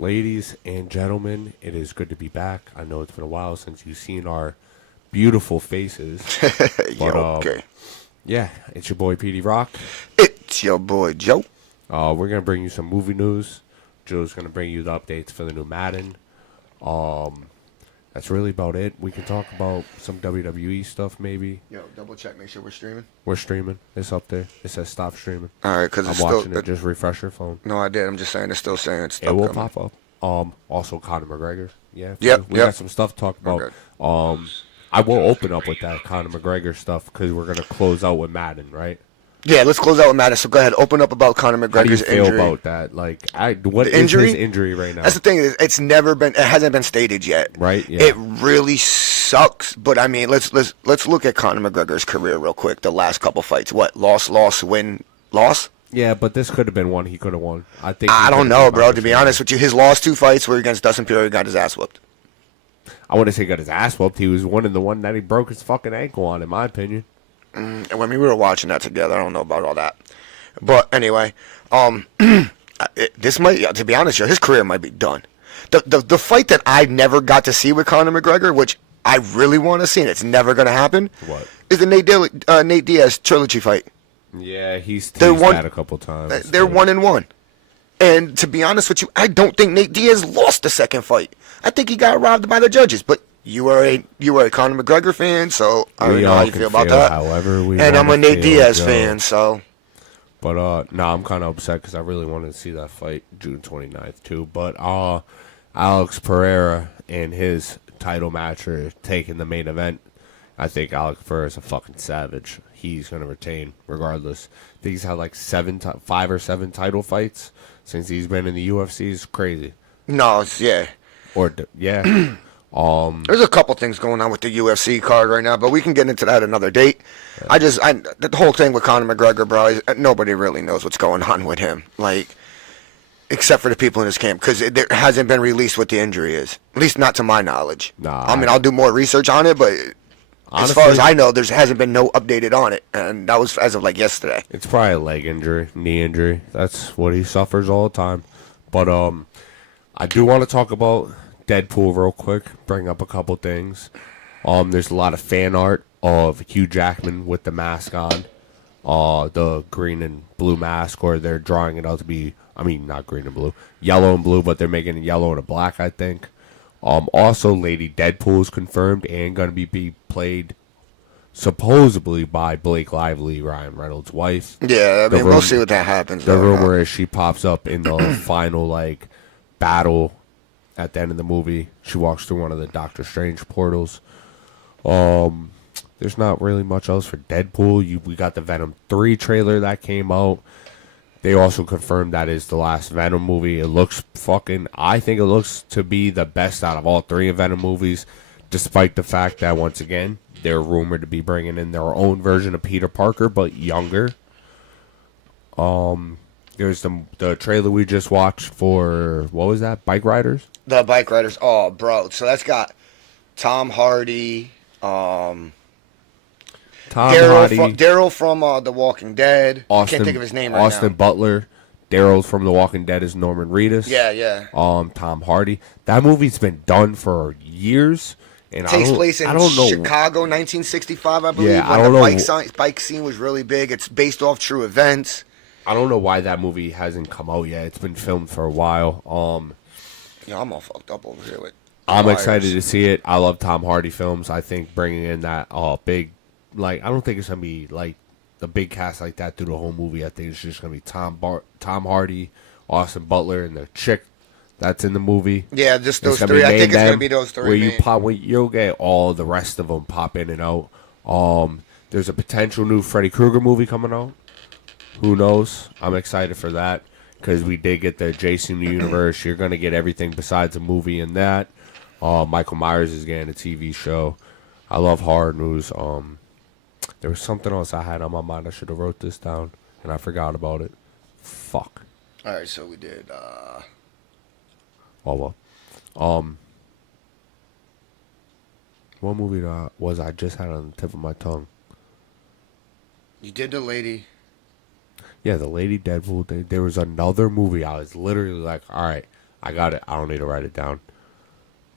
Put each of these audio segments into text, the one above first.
Ladies and gentlemen, it is good to be back. I know it's been a while since you've seen our beautiful faces, Yeah, but okay. yeah, it's your boy PD Rock. It's your boy Joe. We're gonna bring you some movie news. Joe's gonna bring you the updates for the new Madden. Um, that's really about it. We can talk about some WWE stuff maybe. Yo, double check, make sure we're streaming. We're streaming. It's up there. It says stop streaming. All right, because I'm it's still. watching it. Just refresh your phone. No, I did. I'm just saying it's still saying it's It stuff will coming. pop up. Also Conor McGregor. Yeah, Yep, we yep. got some stuff to talk about. Okay. I will open up with that Conor McGregor stuff because we're gonna close out with Madden, right? Yeah, let's close out with Madden. So go ahead, open up about Conor How do you McGregor's feel injury. about that? Like, what The is injury? his injury right now? That's the thing. It's never been. It hasn't been stated yet. Right? Yeah. It really sucks. But I mean, let's look at Conor McGregor's career real quick. The last couple fights. What? Loss, win, loss. Yeah, but this could have been one he could have won. I think. I don't know, bro. To be honest with you, his last two fights were against Dustin Poirier. He got his ass whooped. I wouldn't say he got his ass whooped. He was winning the one that he broke his fucking ankle on, in my opinion. And when we were watching that together, I don't know about all that. But anyway, this might, to be honest, his career might be done. The fight that I never got to see with Conor McGregor, which I really want to see, and it's never going to happen, What? is the Nate Diaz trilogy fight. Yeah, he's They're teased one- that a couple times. They're but- 1-1. And to be honest with you, I don't think Nate Diaz lost the second fight. I think he got robbed by the judges. But you are a Conor McGregor fan, so I don't We know all how you can feel about feel that. however we And I'm a wanna Nate feel, Diaz Joe. fan, so But no, I'm kind of upset because I really wanted to see that fight June 29th too. But Alex Pereira and his title match are taking the main event. I think Alex Pereira is a fucking savage. He's gonna retain regardless. I think he's had like 5 or 7 title fights since he's been in the UFC. It's crazy. no, yeah. Yeah. There's a couple things going on with the UFC card right now, but we can get into that another date. The whole thing with Conor McGregor, bro, nobody really knows what's going on with him, like, except for the people in his camp, because it hasn't been released what the injury is, at least not to my knowledge. Nah, I mean, I'll do more research on it, but as far as honestly, I know, there hasn't been no updated on it, and that was as of like yesterday. It's probably a leg injury, knee injury. That's what he suffers all the time. But I do want to talk about DeadPool real quick. Bring up a couple things. There's a lot of fan art of Hugh Jackman with the mask on, the green and blue mask, or they're drawing it out to be. I mean, not green and blue, yellow and blue, but they're making it yellow and a black, I think. Also, Lady Deadpool is confirmed and going to be played supposedly by Blake Lively, Ryan Reynolds' wife. Yeah, I mean, we'll see what that happens. The though, rumor is she pops up in the final like battle at the end of the movie. She walks through one of the Doctor Strange portals. There's not really much else for Deadpool. We got the Venom 3 trailer that came out. They also confirmed that is the last Venom movie. It looks I think it looks to be the best out of all 3 Venom movies, despite the fact that, once again, they're rumored to be bringing in their own version of Peter Parker, but younger. There's the trailer we just watched for, what was that, Bike Riders? The Bike Riders. Oh, bro. So that's got Tom Hardy, Tom Hardy, Daryl from The Walking Dead. Austin, Can't think of his name right Austin now. Butler, Daryl from The Walking Dead is Norman Reedus. Yeah. Tom Hardy. That movie's been done for years, and Takes place I in don't know. Chicago, 1965, I believe. Yeah, when I don't the know. bike scene was really big. It's based off true events. I don't know why that movie hasn't come out yet. It's been filmed for a while. Yeah, I'm all fucked up over here with. I'm wires. excited to see it. I love Tom Hardy films. I think bringing in that big, like, I don't think it's gonna be like the big cast like that through the whole movie. I think it's just gonna be Tom Hardy, Austin Butler, and the chick that's in the movie. Yeah, just It's those gonna 3. be I think named it's gonna them, be those 3. Where you man. you'll get all the rest of them pop in and out. There's a potential new Freddy Krueger movie coming out. Who knows? I'm excited for that because we did get the Jason universe. You're gonna get everything besides a movie in that. Michael Myers is getting a TV show. I love horror news. There was something else I had on my mind. I should have wrote this down and I forgot about it. Fuck. All right, so we did. Oh well. What movie was I just had on the tip of my tongue? You did the lady. Yeah, the Lady Deadpool. There was another movie. I was literally like, all right, I got it. I don't need to write it down.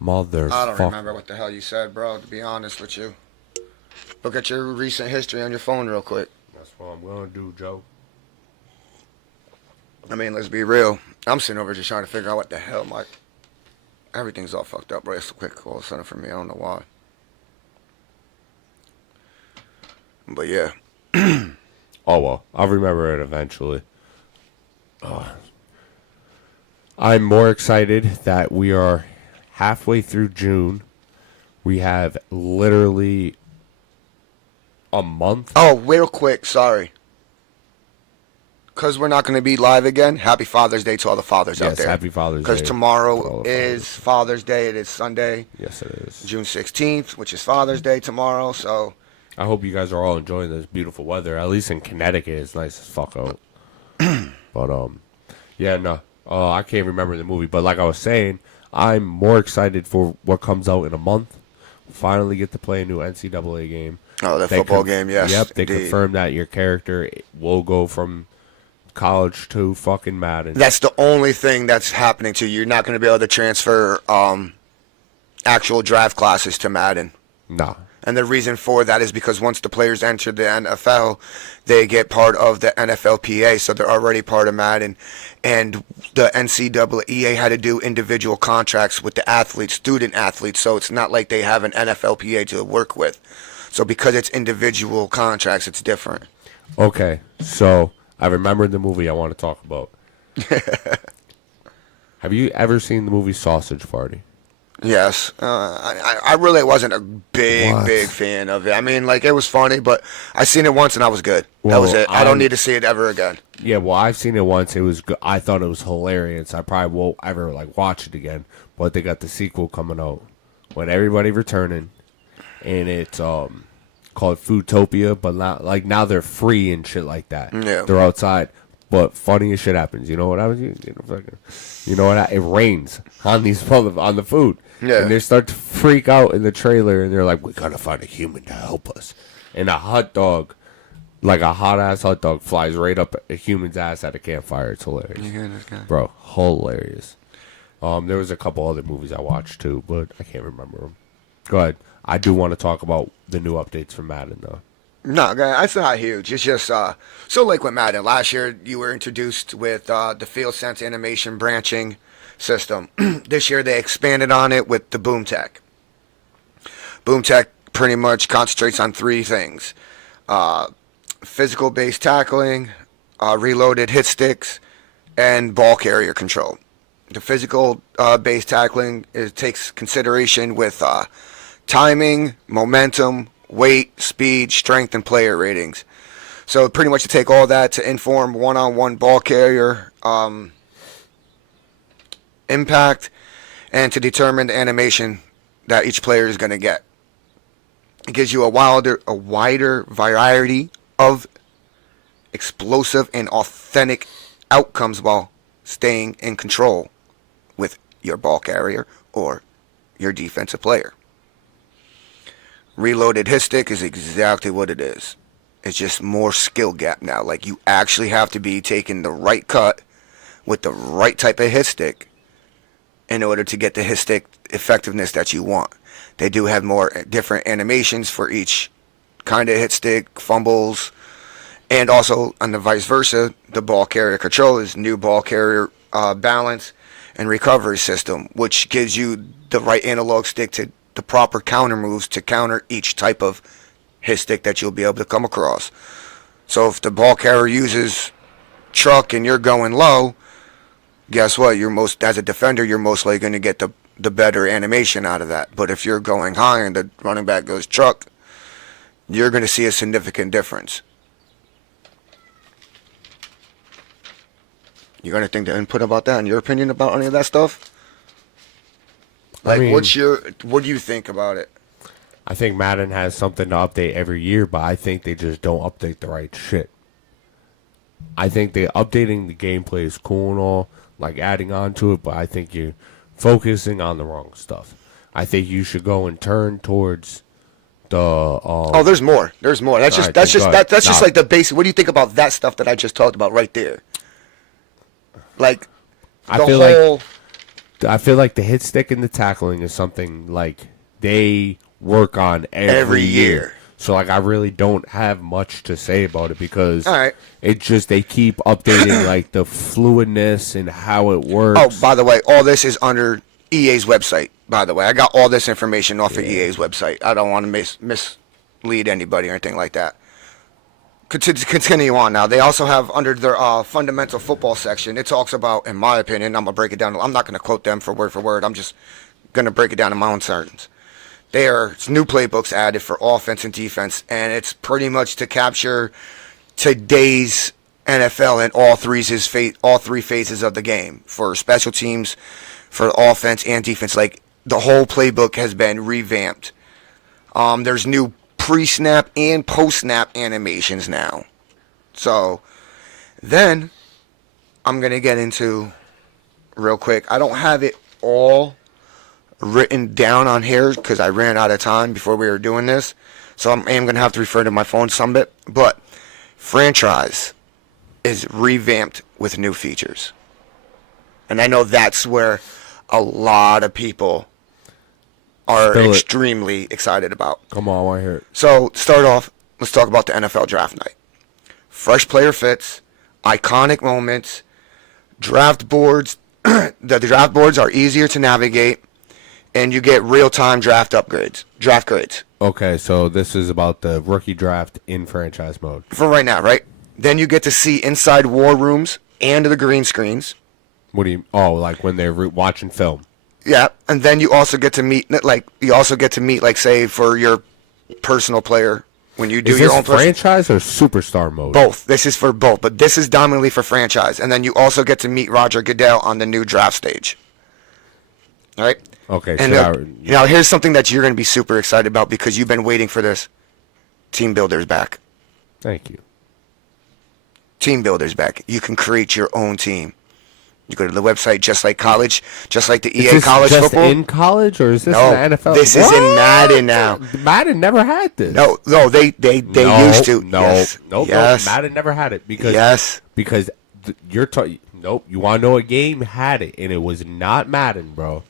I don't Motherfucker. remember what the hell you said, bro, to be honest with you. Look at your recent history on your phone real quick. That's what I'm gonna do, Joe. I mean, let's be real. I'm sitting over just trying to figure out what the hell my... Everything's all fucked up right so quick all of a sudden for me. I don't know why. But yeah. Oh well, I'll remember it eventually. I'm more excited that we are halfway through June. We have literally a month. Oh, real quick, sorry. Because we're not going to be live again, happy Father's Day to all the fathers out Yes, there. happy Father's Day. Because to tomorrow all the is Father's Day. It is Sunday, Yes, it is. June 16th, which is Father's Day tomorrow. So, I hope you guys are all enjoying this beautiful weather. At least in Connecticut, it's nice as fuck out. But yeah, no, I can't remember the movie. But like I was saying, I'm more excited for what comes out in a month. Finally, get to play a new NCAA game. oh, the football game, yes. Yep, they indeed. confirmed that your character will go from college to fucking Madden. That's the only thing that's happening to you. You're not going to be able to transfer actual draft classes to Madden. Nah. And the reason for that is because once the players enter the NFL, they get part of the NFLPA, so they're already part of Madden. And the NCAA had to do individual contracts with the athletes, student athletes, so it's not like they have an NFLPA to work with. So because it's individual contracts, it's different. Okay, so I remembered the movie I want to talk about. Have you ever seen the movie Sausage Party? Yes, I really wasn't a big fan of it. I mean, like, it was funny, but I seen it once and I was good. That was it. I don't need to see it ever again. Yeah, well, I've seen it once. It was good. I thought it was hilarious. I probably won't ever like watch it again. But they got the sequel coming out with everybody returning, and it's called Foodtopia. But not like now they're free and shit like that. Yeah. They're outside. But funniest shit happens. You know what I was? You know what? It rains on on the food. Yeah. And they start to freak out in the trailer, and they're like, "We gotta find a human to help us." And a hot dog, like a hot ass hot dog, flies right up a human's ass at a campfire. It's hilarious, You hear this guy? bro. Hilarious. There was a couple other movies I watched too, but I can't remember them. Go ahead. I do want to talk about the new updates for Madden though. No, that's not huge. It's just so like with Madden last year, you were introduced with the field sense animation branching system. This year they expanded on it with the Boom Tech. Boom Tech pretty much concentrates on three things: physical based tackling, reloaded hit sticks, and ball carrier control. The physical based tackling takes consideration with timing, momentum, weight, speed, strength, and player ratings. So pretty much to take all that to inform one-on-one ball carrier impact and to determine the animation that each player is going to get. It gives you a wider variety of explosive and authentic outcomes while staying in control with your ball carrier or your defensive player. Reloaded hit stick is exactly what it is. It's just more skill gap now. Like, you actually have to be taking the right cut with the right type of hit stick in order to get the hit stick effectiveness that you want. They do have more different animations for each kind of hit stick, fumbles, and also on the vice versa, the ball carrier control is new ball carrier balance and recovery system, which gives you the right analog stick to the proper counter moves to counter each type of hit stick that you'll be able to come across. So if the ball carrier uses truck and you're going low, guess what? As a defender, you're most likely going to get the better animation out of that. But if you're going high and the running back goes truck, you're going to see a significant difference. You got anything to input about that? In your opinion about any of that stuff? Like, I mean, what do you think about it? I think Madden has something to update every year, but I think they just don't update the right shit. I think they updating the gameplay is cool and all, like adding on to it, but I think you're focusing on the wrong stuff. I think you should go and turn towards the. Oh, there's more. There's more. That's just like the basic. What do you think about that stuff that I just talked about right there? Like, I feel like I feel like the hit stick and the tackling is something like they work on every year. So like I really don't have much to say about it because All right. it just they keep updating like the fluidness and how it works. Oh, by the way, all this is under EA's website. By the way, I got all this information off of EA's website. I don't want to mislead anybody or anything like that. Continue on now. They also have under their fundamental football section, it talks about, in my opinion, I'm going to break it down. I'm not going to quote them for word. I'm just going to break it down in my own terms. It's new playbooks added for offense and defense, and it's pretty much to capture today's NFL in all three phases of the game, for special teams, for offense and defense. Like, the whole playbook has been revamped. There's new pre-snap and post-snap animations now. So then I'm going to get into, real quick, I don't have it all written down on here because I ran out of time before we were doing this. So I am going to have to refer to my phone some bit. But franchise is revamped with new features. And I know that's where a lot of people are extremely excited about. Come on, I want to hear it. So, to start off, let's talk about the NFL Draft Night. Fresh player fits, iconic moments, draft boards. The draft boards are easier to navigate, and you get real-time draft grades. Okay, so this is about the rookie draft in franchise mode. For right now, right? Then you get to see inside war rooms and the green screens. What do you? Oh, like when they're watching film. Yeah, and then you also get to meet, say, for your personal player when you do your own franchise or superstar mode. Both. This is for both, but this is dominantly for franchise. And then you also get to meet Roger Goodell on the new draft stage. All right. Okay. And now here's something that you're going to be super excited about because you've been waiting for this. Team Builder's back. Thank you. Team Builder's back. You can create your own team. You go to the website just like college, just like the EA college just football. In college, or is this no, in the NFL? This is in Madden now. Madden never had this. No, they used to. Yes. No, Madden never had it because you're nope. You want to know a game had it, and it was not Madden, bro.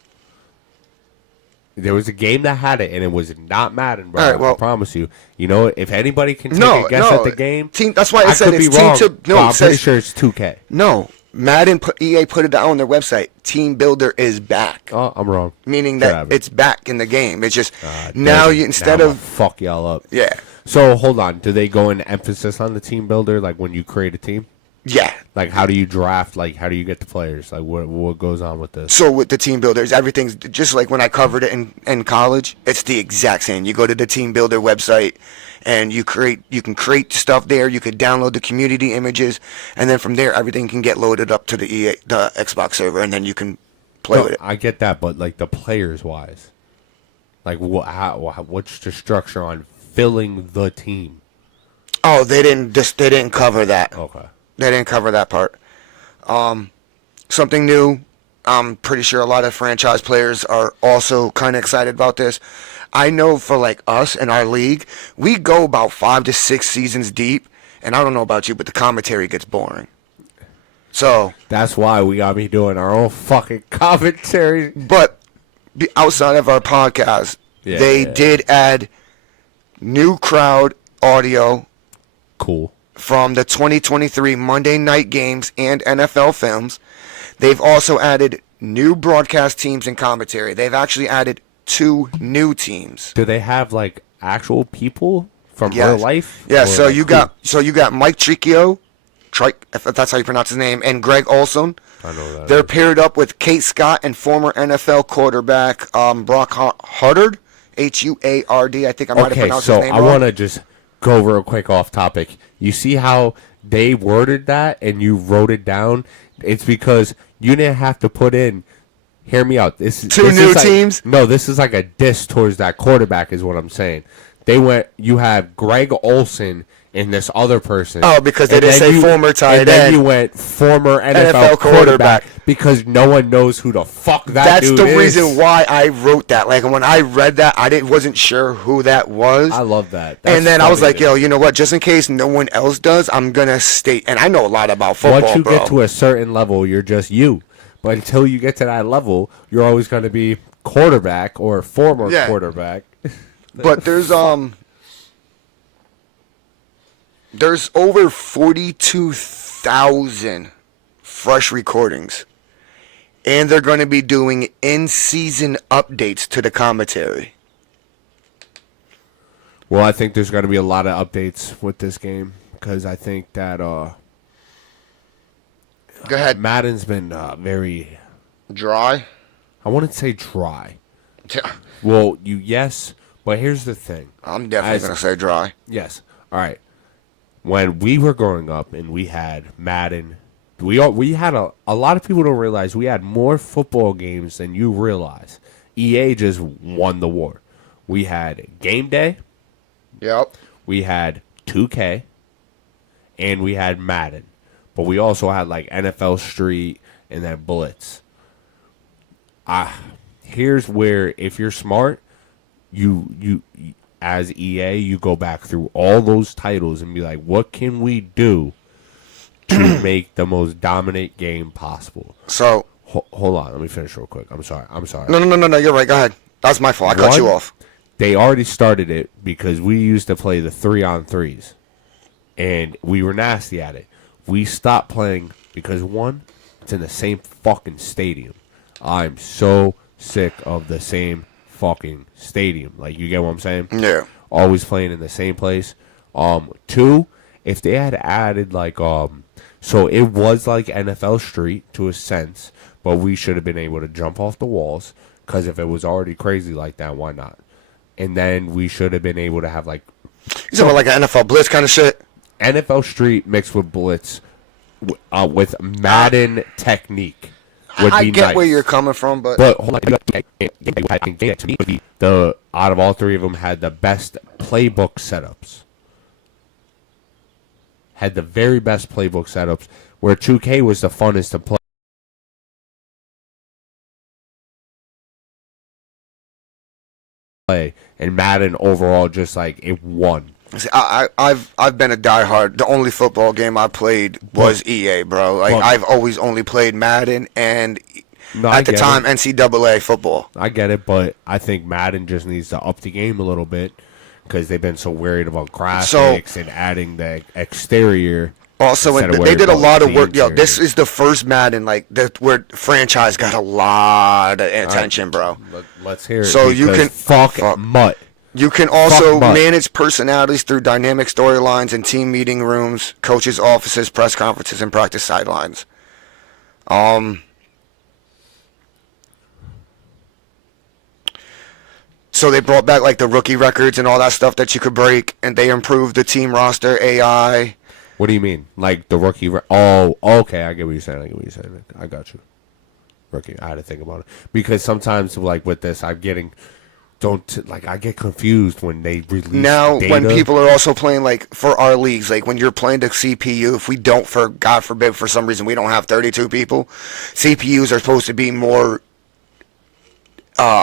There was a game that had it, and it was not Madden, bro. All right, well, I promise you. You know, if anybody can take a guess at the game, that's why I said it's wrong, Team. No, I'm pretty sure it's 2K. No. EA put it out on their website. Team Builder is back. Oh, I'm wrong. Meaning that it's back in the game. It's just now you instead of fuck y'all up. Yeah. So hold on. Do they go into emphasis on the Team Builder, like when you create a team? Yeah. Like how do you draft? Like how do you get the players? Like what goes on with this? So with the Team Builders, everything's just like when I covered it in college. It's the exact same. You go to the Team Builder website. And you can create stuff there. You could download the community images, and then from there, everything can get loaded up to the Xbox server, and then you can play with it. I get that, but like the players wise, like what's the structure on filling the team? Oh, they didn't cover that. Okay, they didn't cover that part. Something new. I'm pretty sure a lot of franchise players are also kind of excited about this. I know for like us in our league, we go about 5 to 6 seasons deep, and I don't know about you, but the commentary gets boring. So that's why we gotta be doing our own fucking commentary. But outside of our podcast, they did add new crowd audio. Cool. From the 2023 Monday night games and NFL films. They've also added new broadcast teams and commentary. They've actually added 2 new teams. Do they have like actual people from real life? Yeah, so you got Mike Tricchio, if that's how you pronounce his name, and Greg Olson. I know that. They're paired up with Kate Scott and former NFL quarterback Brock Huard, Huard. I think I might have pronounced his name wrong. I want to just go real quick off topic. You see how they worded that and you wrote it down? It's because you didn't have to put in. Hear me out. This new is like, teams? No, this is like a diss towards that quarterback is what I'm saying. You have Greg Olson and this other person. Oh, because they didn't say former tight end. And then you went former NFL quarterback because no one knows who the fuck that dude is. That's the reason why I wrote that. Like, when I read that, wasn't sure who that was. I love that. And then I was like, yo, you know what? Just in case no one else does, I'm going to state. And I know a lot about football, Once you get to a certain level, you're just you. But until you get to that level, you're always going to be quarterback or former Yeah. quarterback. But there's over 42,000 fresh recordings. And they're going to be doing in-season updates to the commentary. Well, I think there's going to be a lot of updates with this game because I think that Go ahead. Madden's been very, Dry? I wouldn't say dry. Well, yes, but here's the thing. I'm definitely going to say dry. Yes. All right. When we were growing up and we had Madden, we had a lot of people don't realize we had more football games than you realize. EA just won the war. We had Game Day. Yep. We had 2K, and we had Madden. But we also had like NFL Street and then Blitz. Here's where, if you're smart, you as EA, you go back through all those titles and be like, what can we do to make the most dominant game possible? So hold on, let me finish real quick. I'm sorry. No. You're right. Go ahead. That's my fault. I cut you off. They already started it because we used to play the 3-on-3s, and we were nasty at it. We stopped playing because, one, it's in the same fucking stadium. I'm so sick of the same fucking stadium. Like, you get what I'm saying? Yeah. Always playing in the same place. Two, if they had added like so it was like NFL Street to a sense, but we should have been able to jump off the walls because if it was already crazy like that, why not? And then we should have been able to have like You talking about like an NFL Blitz kind of shit? NFL Street mixed with Blitz with Madden technique would I be get nice. where you're coming from, but Hold on, to me, the out of all three of them had the best playbook setups. Had the very best playbook setups. Where 2K was the funnest to play, and Madden overall just like it won. see, I've been a diehard. The only football game I played was EA, bro. Like I've always only played Madden and at the time NCAA football. I get it, but I think Madden just needs to up the game a little bit because they've been so worried about graphics and adding the exterior. Also, they did a lot of work. Yo, this is the first Madden where franchise got a lot of attention, bro. Let's hear it. So you can fuck Mutt. You can also manage personalities through dynamic storylines in team meeting rooms, coaches' offices, press conferences, and practice sidelines. So they brought back like the rookie records and all that stuff that you could break, and they improved the team roster AI. What do you mean? Like the rookie? Oh, okay. I get what you're saying. I got you. Rookie. I had to think about it because sometimes, like with this, I get confused when they release now data. When people are also playing like for our leagues, like when you're playing the CPU, if we don't, for God forbid, for some reason we don't have 32 people, CPUs are supposed to be more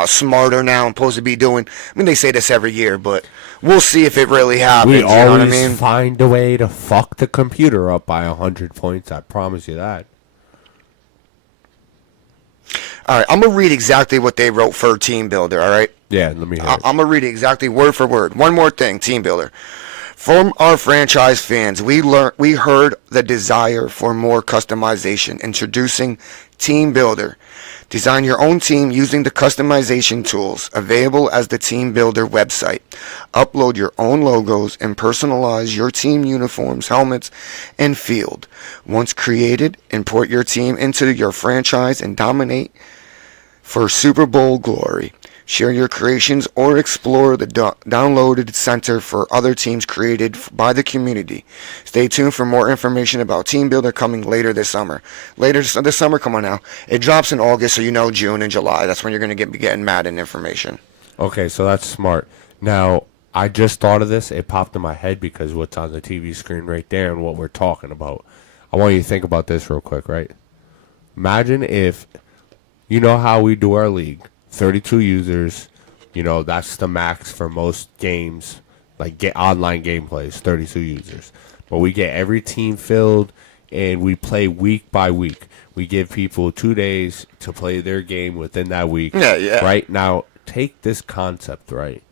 smarter now and supposed to be doing. I mean, they say this every year, but we'll see if it really happens. We you know what I always mean? find a way to fuck the computer up by 100 points. I promise you that. All right, I'm gonna read exactly what they wrote for Team Builder. All right. Yeah, let me hear it. I'm gonna read it exactly word for word. One more thing, Team Builder. From our franchise fans, we heard the desire for more customization. Introducing Team Builder. Design your own team using the customization tools available as the Team Builder website. Upload your own logos and personalize your team uniforms, helmets, and field. Once created, import your team into your franchise and dominate for Super Bowl glory. Share your creations or explore the downloaded center for other teams created by the community. Stay tuned for more information about Team Builder coming later this summer. Later this summer, come on now. It drops in August, so you know June and July. That's when you're going to be getting Madden information. Okay, so that's smart. Now, I just thought of this. It popped in my head because what's on the TV screen right there and what we're talking about. I want you to think about this real quick, right? Imagine if, you know how we do our league. 32 users, that's the max for most games, like online gameplays, 32 users. But we get every team filled, and we play week by week. We give people 2 days to play their game within that week. Yeah. Right? Now, take this concept, right,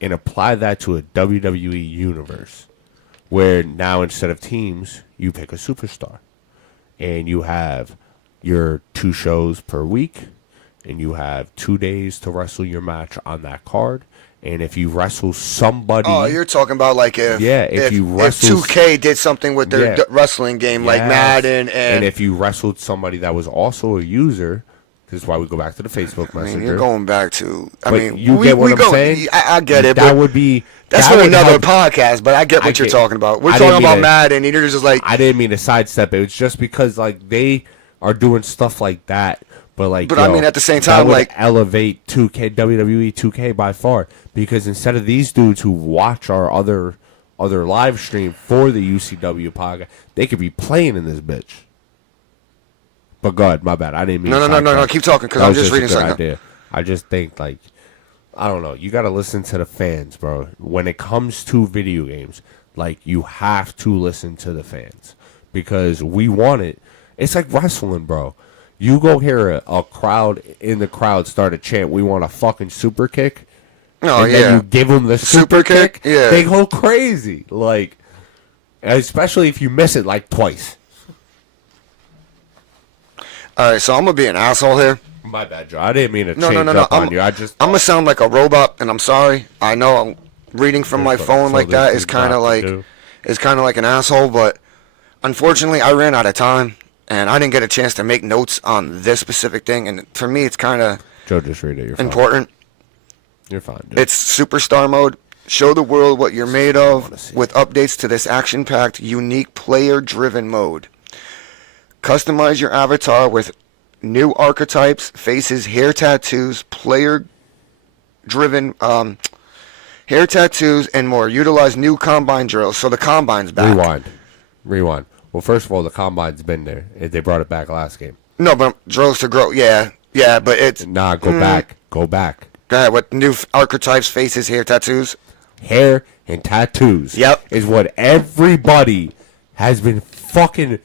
and apply that to a WWE universe where now instead of teams, you pick a superstar. And you have your 2 shows per week, and you have 2 days to wrestle your match on that card. And if you wrestle somebody... Oh, you're talking about like if you wrestle... If 2K did something with their wrestling game like Madden and if you wrestled somebody that was also a user... This is why we go back to the Facebook Messenger. I mean, you're going back to... you get what I'm saying? I get it. That would be... That's for another podcast, but I get what you're talking about. We're talking about Madden, and you're just like... I didn't mean to sidestep it. It's just because, like, they are doing stuff like that. But, like, I mean, at the same time, that would like... elevate 2K, WWE 2K by far. Because instead of these dudes who watch our other live stream for the UCW podcast, they could be playing in this bitch. But go ahead, my bad. I didn't mean No. Keep talking, because I'm just reading something. Idea. I just think, like, I don't know. You got to listen to the fans, bro. When it comes to video games, like, you have to listen to the fans. Because we want it. It's like wrestling, bro. You go hear a crowd in the crowd start a chant, we want a fucking super kick. Oh, and then you give them the super kick. Yeah. They go crazy. Like, especially if you miss it, like, twice. All right, so I'm going to be an asshole here. My bad, Joe. I didn't mean to change up on you. I'm going to sound like a robot, and I'm sorry. I know I'm reading from my phone like that is kind of like an asshole, but unfortunately, I ran out of time, and I didn't get a chance to make notes on this specific thing, and for me, it's kind of Joe, just read it. You're fine. Important. You're fine, dude. It's Superstar Mode. Show the world what you're made of with updates to this action-packed, unique, player-driven mode. Customize your avatar with new archetypes, faces, hair tattoos, player-driven hair tattoos, and more. Utilize new combine drills. So the combine's back. Rewind. Well, first of all, the combine's been there. They brought it back last game. No, but drills to grow. Yeah, but it's... Nah, go back. Go back. Go ahead. What new archetypes, faces, hair tattoos? Hair and tattoos. Yep. Is what everybody has been fucking...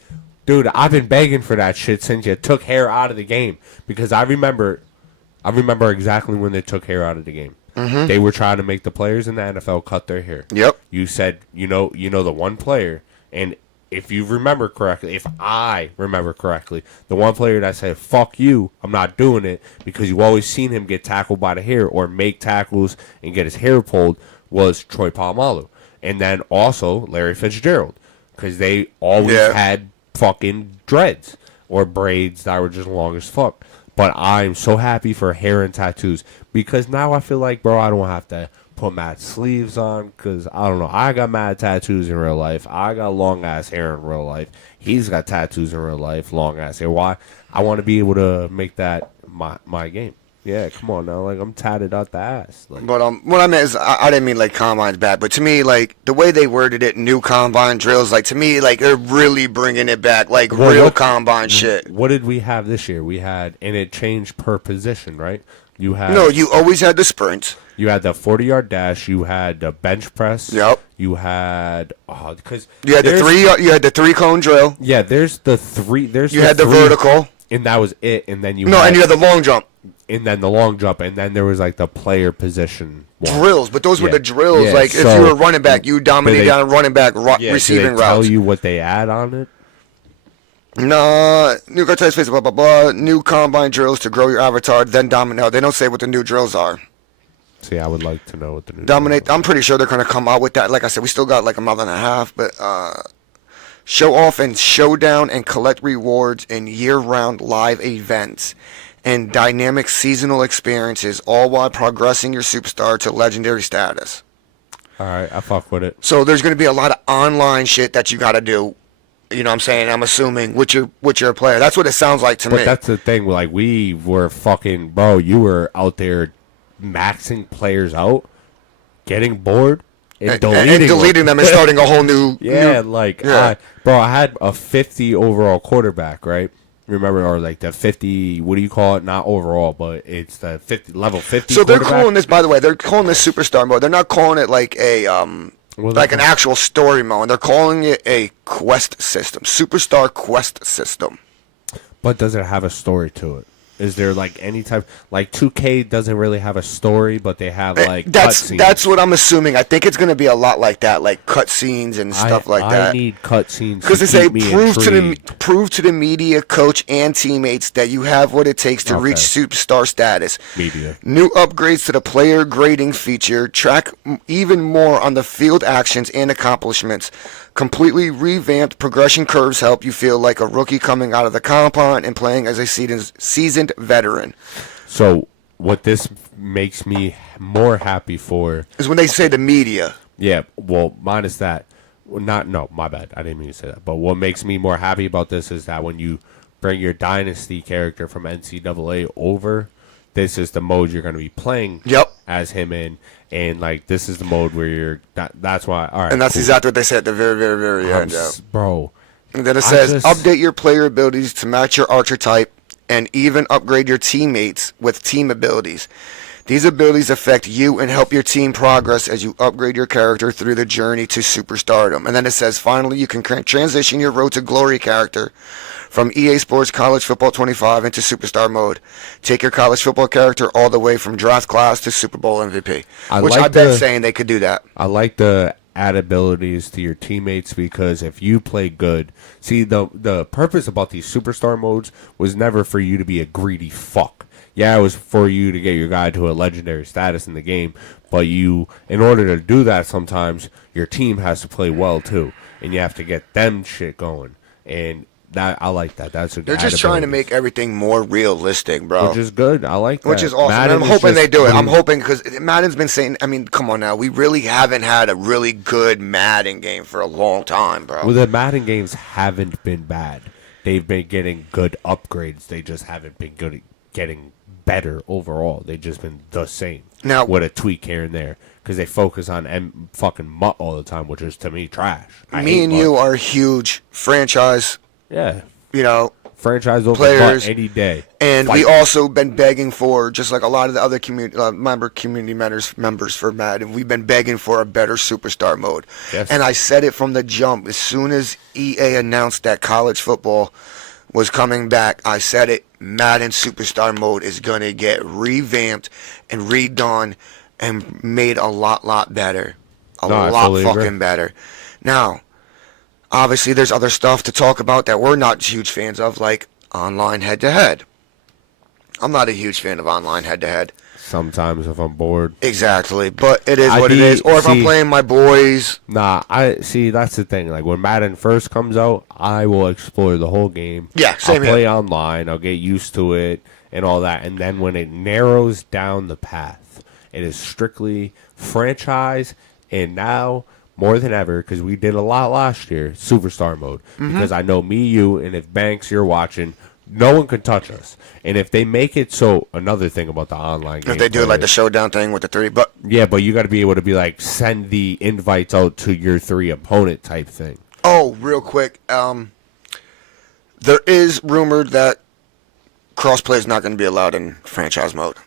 Dude, I've been begging for that shit since you took hair out of the game. Because I remember exactly when they took hair out of the game. Mm-hmm. They were trying to make the players in the NFL cut their hair. Yep. You said, you know the one player, and if you remember correctly, if I remember correctly, the one player that said, fuck you, I'm not doing it, because you always seen him get tackled by the hair or make tackles and get his hair pulled, was Troy Polamalu. And then also Larry Fitzgerald, because they always had fucking dreads or braids that were just long as fuck. But I'm so happy for hair and tattoos, because now I feel like, bro, I don't have to put mad sleeves on, because I don't know, I got mad tattoos in real life. I got long ass hair in real life. He's got tattoos in real life, long ass hair. Why? I want to be able to make that my game. Yeah, come on now. Like, I'm tatted out the ass. Like, but what I meant is, I didn't mean like combine's bad, but to me, like the way they worded it, new combine drills, like to me, like they're really bringing it back, like real combine shit. What did we have this year? We had, and it changed per position, right? You had you always had the sprint. You had the 40-yard dash. You had the bench press. Yep. You had because you had the three. You had the 3-cone drill. Yeah, there's the three. You had the vertical, and that was it. And then and you had the long jump. And then the long jump, and then there was like the player position drills, but those were the drills. Yeah, like if you were running back, you dominated on running back receiving routes. Tell you what they add on it? No, new archetypes, face, blah blah blah. New combine drills to grow your avatar, then dominate. No, they don't say what the new drills are. See, I would like to know what the new dominate. drills are. I'm pretty sure they're gonna come out with that. Like I said, we still got like a month and a half, but show off and showdown and collect rewards in year-round live events and dynamic seasonal experiences, all while progressing your superstar to legendary status. All right, I fuck with it. So there's going to be a lot of online shit that you got to do. You know what I'm saying? I'm assuming with your player. That's what it sounds like to me. But that's the thing. Like, we were fucking, bro, you were out there maxing players out, getting bored, and deleting them and starting a whole new... I had a 50 overall quarterback, right? Remember, or like the 50, what do you call it? Not overall, but it's the 50 level 50. So they're calling this, by the way, they're calling this superstar mode. They're not calling it like a like an actual story mode. They're calling it a quest system, superstar quest system. But does it have a story to it? Is there like any type like 2K doesn't really have a story, but they have like cutscenes. That's what I'm assuming. I think it's going to be a lot like that, like cutscenes and stuff like that. I need cutscenes because they say intrigued. prove to the media, coach, and teammates that you have what it takes to reach superstar status. Media. New upgrades to the player grading feature, track even more on the field actions and accomplishments. Completely revamped progression curves help you feel like a rookie coming out of the compound and playing as a seasoned veteran. So what this makes me more happy for is when they say the media. Yeah, well, minus that. My bad. I didn't mean to say that. But what makes me more happy about this is that when you bring your Dynasty character from NCAA over, this is the mode you're going to be playing as him in. And, like, this is the mode where you're... That's why... All right, and that's exactly what they said at the very, very, very end. Bro. And then it says, update your player abilities to match your archetype and even upgrade your teammates with team abilities. These abilities affect you and help your team progress as you upgrade your character through the journey to superstardom. And then it says, finally, you can transition your Road to Glory character from EA Sports College Football 25 into Superstar mode. Take your college football character all the way from draft class to Super Bowl MVP. I've been saying they could do that. I like the add abilities to your teammates because if you play good... See, the purpose about these Superstar modes was never for you to be a greedy fuck. Yeah, it was for you to get your guy to a legendary status in the game, but in order to do that sometimes, your team has to play well too, and you have to get them shit going. And that I like that. They're just trying to make everything more realistic, bro. Which is good. I like that. Which is awesome. And I'm hoping they do it. I'm hoping because Madden's been saying, I mean, come on now. We really haven't had a really good Madden game for a long time, bro. Well, the Madden games haven't been bad. They've been getting good upgrades. They just haven't been good at getting better overall. They've just been the same. Now, with a tweak here and there. Because they focus on fucking Mutt all the time, which is, to me, trash. Me and you are huge franchise... Yeah. Franchise over players any day. And we also been begging for, just like a lot of the other community members for Madden, we've been begging for a better superstar mode. Yes. And I said it from the jump. As soon as EA announced that college football was coming back, I said it, Madden superstar mode is going to get revamped and redone and made a lot better. A lot fucking better. Now... obviously, there's other stuff to talk about that we're not huge fans of, like online head-to-head. I'm not a huge fan of online head-to-head. Sometimes if I'm bored. Exactly, but it is what it is. Or if I'm playing my boys. Nah, that's the thing. Like, when Madden first comes out, I will explore the whole game. Yeah, same I'll play online. I'll get used to it and all that. And then when it narrows down the path, it is strictly franchise, and now... more than ever, because we did a lot last year, superstar mode. Mm-hmm. Because I know me, you, and if Banks, you're watching, no one can touch us. And if they make it so, another thing about the online game. If they do like the showdown thing with the three, but yeah, but you got to be able to be like, send the invites out to your three opponent type thing. Oh, real quick, there is rumored that crossplay is not going to be allowed in franchise mode.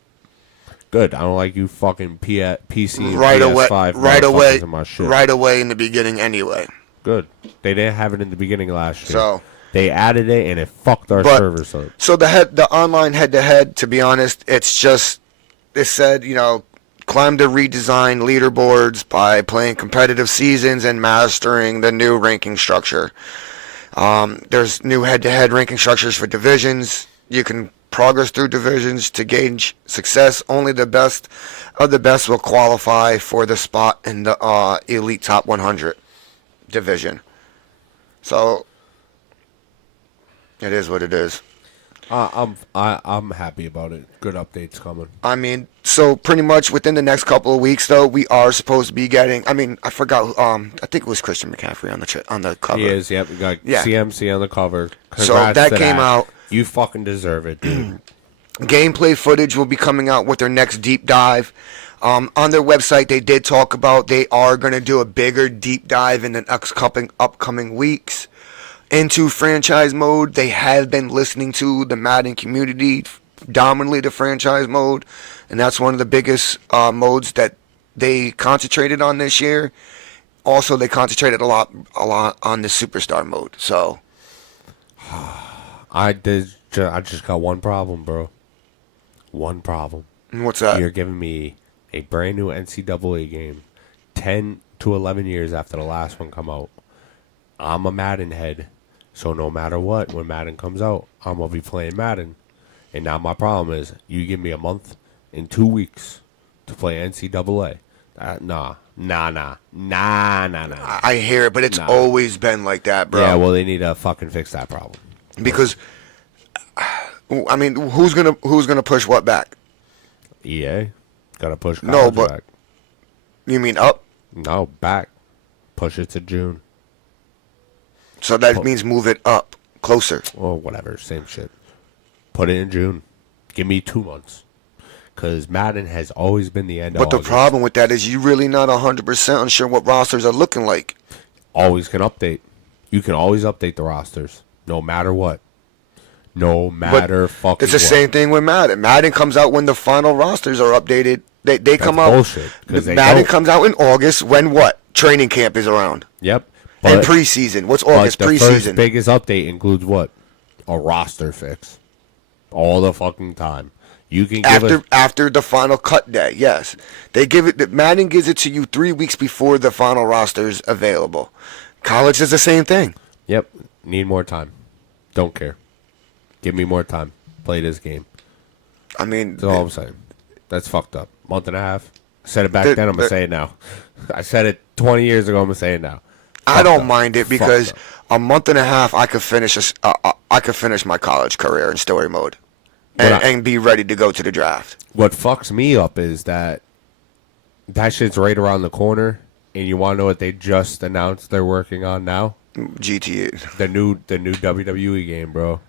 Good. I don't like you fucking PC and PS5 PS5 right away in the beginning anyway. Good. They didn't have it in the beginning last year. So they added it and it fucked our servers up. So the online head-to-head, to be honest, it's just, it said, climb the redesigned leaderboards by playing competitive seasons and mastering the new ranking structure. There's new head-to-head ranking structures for divisions. You can progress through divisions to gauge success. Only the best of the best will qualify for the spot in the Elite Top 100 division. So it is what it is. I'm happy about it. Good updates coming. I mean, so pretty much within the next couple of weeks, though, we are supposed to be getting. I mean, I forgot. I think it was Christian McCaffrey on the cover. He is. Yep. We got CMC on the cover. Congrats so that came out. You fucking deserve it, dude. Gameplay footage will be coming out with their next deep dive. On their website, they did talk about they are going to do a bigger deep dive in the upcoming weeks into franchise mode. They have been listening to the Madden community, dominantly the franchise mode, and that's one of the biggest modes that they concentrated on this year. Also, they concentrated a lot on the superstar mode. So. I did I just got one problem, bro. One problem. What's that? You're giving me a brand new NCAA game 10 to 11 years after the last one come out. I'm a Madden head, so no matter what, when Madden comes out, I'm going to be playing Madden. And now my problem is, you give me a month and 2 weeks to play NCAA. Nah. I hear it, but it's always been like that, bro. Yeah, well, they need to fucking fix that problem. Because, I mean, who's gonna push what back? EA gotta push college No, but back. You mean up? No, back. Push it to June. So that means move it up closer. Or whatever, same shit. Put it in June. Give me 2 months. Because Madden has always been the end of But the August. problem with that is you really not 100% unsure what rosters are looking like. Always can update. You can always update the rosters. No matter what. No matter fucking It's the what. same thing with Madden. Madden comes out when the final rosters are updated. They come out. Bullshit. Madden comes out in August when what? Training camp is around. Yep. And preseason. What's August? But the Preseason. first biggest update includes what? A roster fix. All the fucking time. You can give after the final cut day, yes. They give it. Madden gives it to you 3 weeks before the final roster's available. College is the same thing. Yep. Need more time. Don't care. Give me more time. Play this game. I mean, That's all I'm saying. That's fucked up. Month and a half. I said it back then. I'm gonna say it now. I said it 20 years ago. I'm gonna say it now. I don't mind it because a month and a half I could finish my college career in story mode, and be ready to go to the draft. What fucks me up is that shit's right around the corner, and you want to know what they just announced they're working on now? GTA. The new WWE game, bro.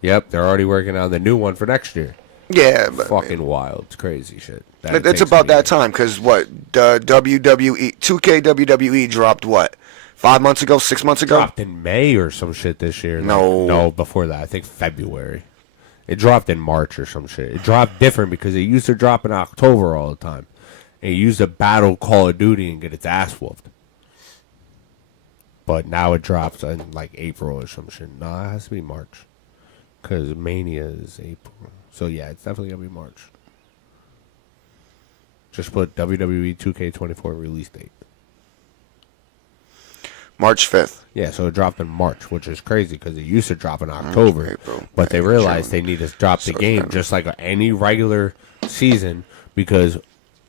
Yep, they're already working on the new one for next year. Yeah, but Fucking wild. It's crazy shit. It's about that time because what the WWE 2K WWE dropped what 5 months ago, 6 months ago. Dropped in May or some shit this year. No, before that. I think February. It dropped in March or some shit. It dropped different because it used to drop in October all the time. And it used to battle Call of Duty and get its ass whooped. But now it drops in like April or some shit. No, it has to be March. Because Mania is April. So yeah, it's definitely going to be March. Just put WWE 2K24 release date. March 5th. Yeah, so it dropped in March, which is crazy because it used to drop in October. April, but they May, realized June, they need to drop the game September. just like any regular season because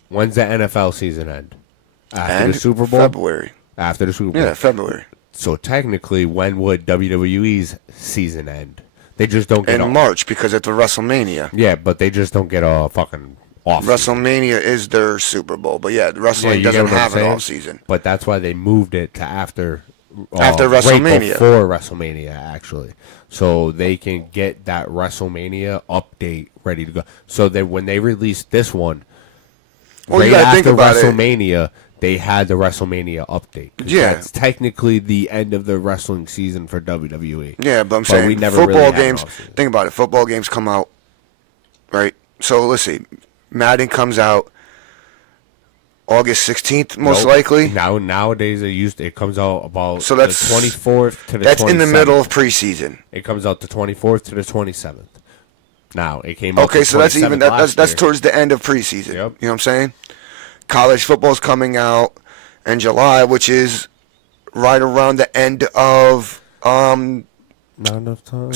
when's the NFL season end? After the Super Bowl? February. After the Super Bowl. Yeah, February. So technically, when would WWE's season end? They just don't get In March because it's a WrestleMania. Yeah, but they just don't get a fucking off season. WrestleMania is their Super Bowl, but yeah, wrestling doesn't have an off season. But that's why they moved it to after WrestleMania. Right before WrestleMania, actually. So they can get that WrestleMania update ready to go. So that when they released this one, Well, you gotta think about it. WrestleMania, they had the WrestleMania update. 'Cause Yeah. that's technically the end of the wrestling season for WWE. Yeah, but I'm saying we never football really had an games. off-season. Think about it. Football games come out, right? So let's see. Madden comes out August 16th, most Nope. likely. Nowadays it comes out about So that's the 24th to the That's 27th. in the middle of preseason. It comes out the 24th to the 27th. Now it came out. Okay, the so that's 27th even that's last year. towards the end of preseason. Yep. You know what I'm saying? College football's coming out in July, which is right around the end of Not enough time.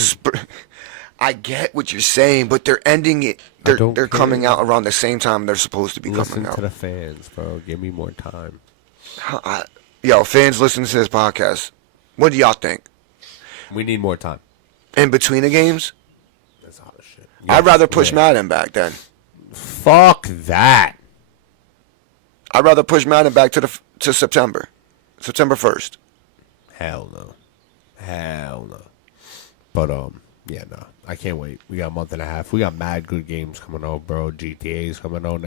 I get what you're saying, but they're ending it. They're coming out around the same time they're supposed to be Listen coming out. to the fans, bro. Give me more time. Yo, fans listening to this podcast, what do y'all think? We need more time. In between the games? That's hot as shit. I'd rather push Yeah. Madden back then. Fuck that. I'd rather push Madden back to September 1st. Hell no. Hell no. But yeah, no. I can't wait. We got a month and a half. We got mad good games coming out, bro. GTA's coming out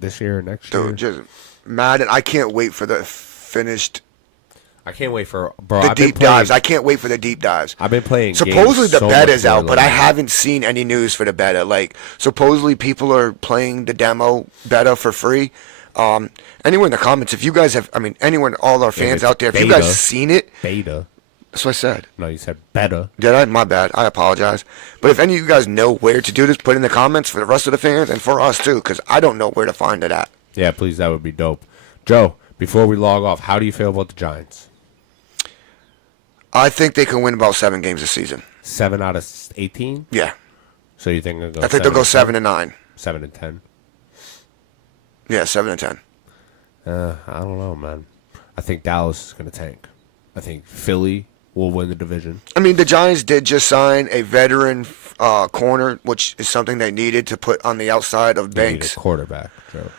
this year or next year. Dude, just Madden. I can't wait for the finished. I can't wait for bro. The I've been deep playing- dives. I can't wait for the deep dives. I've been playing. Supposedly games the so beta's much more out, but I lately. haven't seen any news for the beta. Like supposedly people are playing the demo beta for free. Anyone in the comments, if you guys have, anyone, all our fans it's out there, if you beta. guys seen it, Beta. That's what I said. No, you said better. Did I? My bad. I apologize. But if any of you guys know where to do this, put in the comments for the rest of the fans and for us too, because I don't know where to find it at. Yeah, please, that would be dope. Joe, before we log off, how do you feel about the Giants? I think they can win about 7 games this season. 7 out of 18? Yeah. So you think they'll go I think they'll go 7 and 9. 7 and 10? Yeah, 7 and 10. I don't know, man. I think Dallas is going to tank. I think Philly will win the division. I mean, the Giants did just sign a veteran corner, which is something they needed to put on the outside of They need Banks. a quarterback, Joe.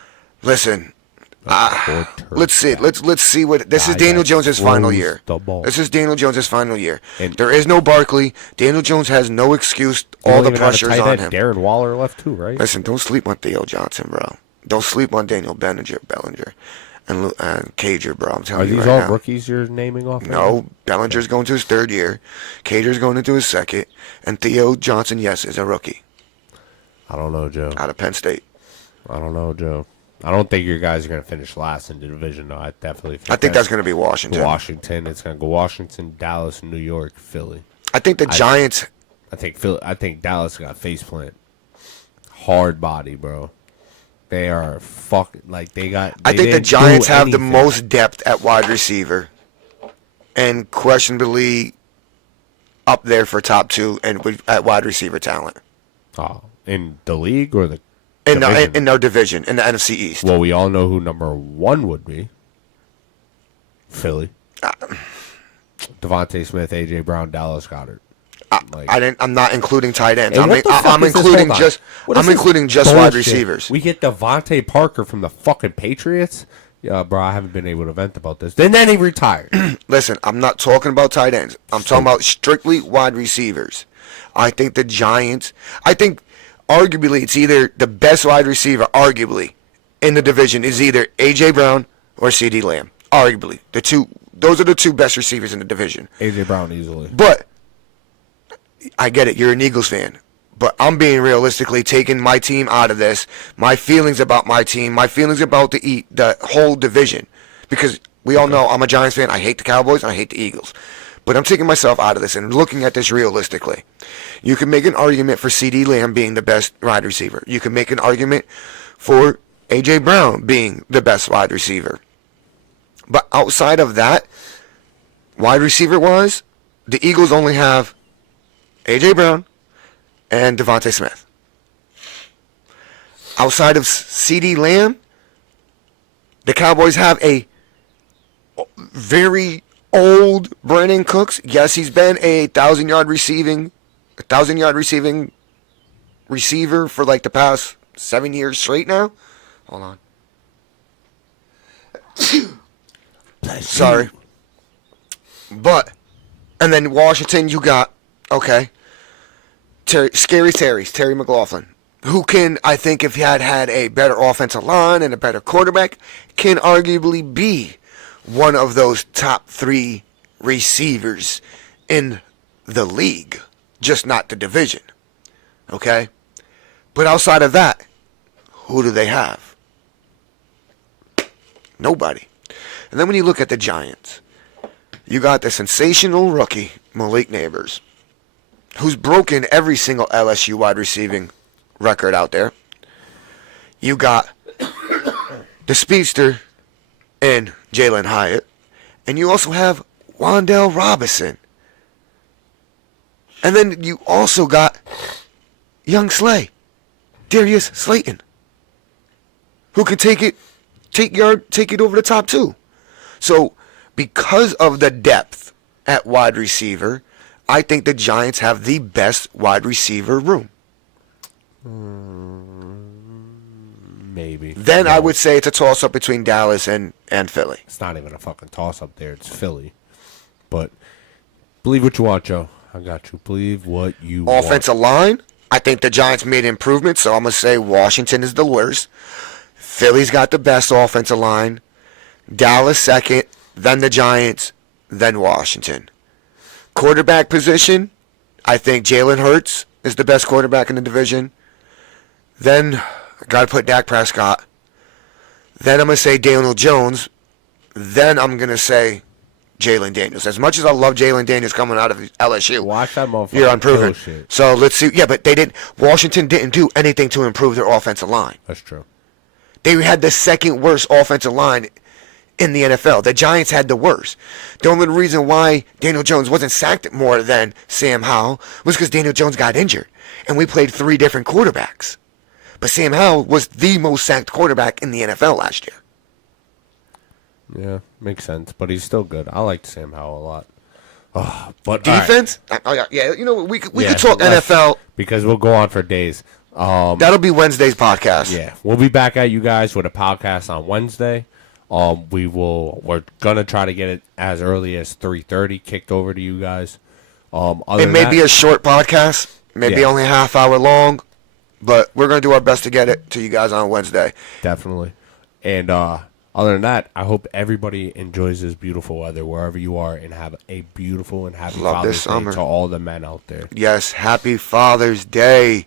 Listen, let's see. Let's see what this is. Guy Daniel that Jones' final throws year. the ball. This is Daniel Jones' final year. And- There is no Barkley. Daniel Jones has no excuse. They All don't the even have a pressure's tight on end. him. Darren Waller left too, right? Listen, don't sleep on Theo Johnson, bro. Don't sleep on Daniel Bellinger, and Cager, bro. I'm Are telling you these right all now. rookies you're naming off? No, Bellinger's going to his 3rd year. Cager's going into his 2nd. And Theo Johnson, yes, is a rookie I don't know, Joe. out of Penn State. I don't know, Joe. I don't think your guys are going to finish last in the division, though. I definitely think I think that's going to be Washington. Washington. It's going to go Washington, Dallas, New York, Philly. I think the Giants. I think Dallas got faceplant. Hard body, bro. They are fucking like they got. I they think the didn't do Giants have the anything. most depth at wide receiver, and questionably up there for top 2 and at wide receiver talent Oh, in the league or the in division? our division in the NFC East. Well, we all know who number 1 would be. Philly. Devontae Smith, AJ Brown, Dallas Goedert. I'm not including tight ends. Hey, I'm what the fuck is this? including Hold on. just. What is I'm this including just wide bullshit? receivers. We get Devontae Parker from the fucking Patriots. Yeah, bro, I haven't been able to vent about this. Then he retired. Listen, I'm not talking about tight ends. I'm talking about strictly wide receivers. I think the Giants. I think arguably it's either the best wide receiver, arguably, in the division is either AJ Brown or CD Lamb. Arguably, those are the 2 best receivers in the division. AJ Brown easily. But I get it. You're an Eagles fan. But I'm being realistically taking my team out of this. My feelings about my team. My feelings about the whole division. Because we all know I'm a Giants fan. I hate the Cowboys and I hate the Eagles. But I'm taking myself out of this and looking at this realistically. You can make an argument for CD Lamb being the best wide receiver. You can make an argument for AJ Brown being the best wide receiver. But outside of that, wide receiver wise, the Eagles only have AJ Brown and Devontae Smith. Outside of CD Lamb, the Cowboys have a very old Brandon Cooks. Yes, he's been a 1,000-yard receiving receiver for like the past 7 years straight now. Hold on. Sorry. But, and then Washington, you got, okay, Terry McLaughlin, who can, I think, if he had a better offensive line and a better quarterback, can arguably be one of those top 3 receivers in the league, just not the division. Okay? But outside of that, who do they have? Nobody. And then when you look at the Giants, you got the sensational rookie, Malik Neighbors, who's broken every single LSU wide receiving record out there. You got the speedster in Jalen Hyatt. And you also have Wan'Dale Robinson. And then you also got young Slay, Darius Slayton, who can take it over the top 2. So, because of the depth at wide receiver, I think the Giants have the best wide receiver room. Maybe. Then No, I would say it's a toss-up between Dallas and Philly. It's not even a fucking toss-up there. It's Philly. But believe what you want, Joe. I got you. Believe what you want. Offensive line, I think the Giants made improvements, so I'm going to say Washington is the worst. Philly's got the best offensive line. Dallas second, then the Giants, then Washington. Quarterback position, I think Jalen Hurts is the best quarterback in the division. Then, I got to put Dak Prescott. Then I'm going to say Daniel Jones. Then I'm going to say Jalen Daniels. As much as I love Jalen Daniels coming out of LSU, Watch that motherfucker. you're unproven. Kill shit. So let's see. Yeah, but they didn't. Washington didn't do anything to improve their offensive line. That's true. They had the second worst offensive line in the NFL. The Giants had the worst. The only reason why Daniel Jones wasn't sacked more than Sam Howell was because Daniel Jones got injured, and we played 3 different quarterbacks. But Sam Howell was the most sacked quarterback in the NFL last year. Yeah, makes sense. But he's still good. I liked Sam Howell a lot. Oh, but Defense? all right. Yeah, you know, we could Yeah, talk let's- NFL. because we'll go on for days. That'll be Wednesday's podcast. Yeah, we'll be back at you guys with a podcast on Wednesday. We're gonna try to get it as early as 3:30 kicked over to you guys. It may be a short podcast, maybe Yeah. only a half hour long, but we're going to do our best to get it to you guys on Wednesday. Definitely. And other than that, I hope everybody enjoys this beautiful weather wherever you are, and have a beautiful and happy Love Father's this Day summer. to all the men out there. Yes, happy Father's Day.